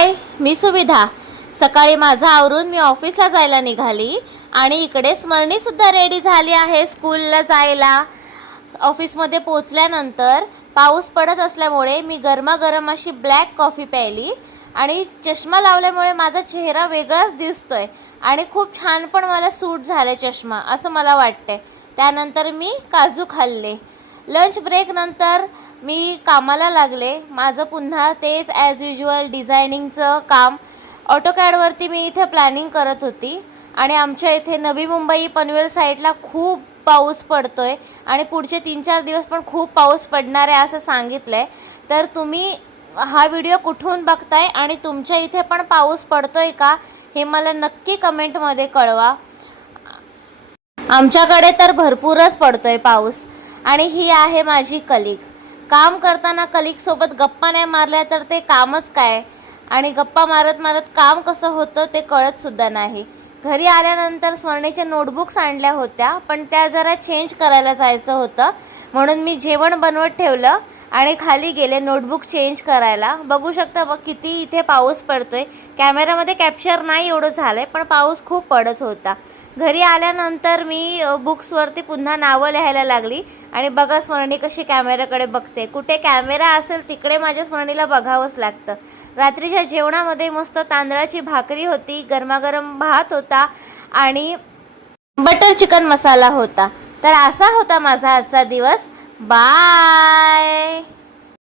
हाय, मी सुविधा। सकाळी माझं आवरून मी ऑफिसला जायला निघाली आणि इकडे स्मरणी सुद्धा रेडी झाली आहे स्कूलला जायला। ऑफिसमध्ये पोहोचल्यानंतर पाऊस पडत असल्यामुळे मी गरमागरम अशी ब्लॅक कॉफी प्यायली आणि चष्मा लावल्यामुळे माझा चेहरा वेगळाच दिसतोय आणि खूप छान पण मला सूट झाले चष्मा असं मला वाटतंय। त्यानंतर मी काजू खाल्ले। लंच ब्रेक नंतर मी कामाला लागले। माझं पुन्हा तेच ॲज युजुअल डिझायनिंगचं काम। ऑटोकॅडवरती मी इथे प्लॅनिंग करत होती आणि आमच्या इथे नवी मुंबई पनवेल साईडला खूप पाऊस पडतोय आणि पुढचे 3-4 दिवस पण खूप पाऊस पडणार आहे असं सांगितलंय। तर तुम्ही हा व्हिडिओ कुठून बघताय आणि तुमच्या इथे पण पाऊस पडतोय का हे मला नक्की कमेंटमध्ये कळवा। आमच्याकडे तर भरपूरच पडतोय पाऊस। आणि ही आहे माझी कलिग। काम करताना कलिग सोबत गप्पा नाही मारल्या तर ते कामच काय आणि गप्पा मारत मारत काम कसं होतं ते कळत सुद्धा नाही। घरी आल्यानंतर स्मरणीच्या नोटबुक्स आणल्या होत्या पण त्या जरा चेंज करायला जायचं होतं म्हणून मी जेवण बनवत ठेवलं आणि खाली गेले नोटबुक चेंज करायला। बघू शकता किती इथे पाऊस पडतोय। कॅमेरामध्ये कॅप्चर नाही एवढं झालंय पण पाऊस खूप पडत होता। घरी आल्यानंतर मी बुक्सवरती पुन्हा नावं लिहायला लागली आणि बघा स्मरणी कशी कॅमेराकडे बघते। कुठे कॅमेरा असेल तिकडे माझ्या स्मरणीला बघावंच लागतं। रात्रीच्या जेवणामध्ये मस्त तांदळाची भाकरी होती, गरमागरम भात होता आणि बटर चिकन मसाला होता। तर असा होता माझा आजचा दिवस। बाय।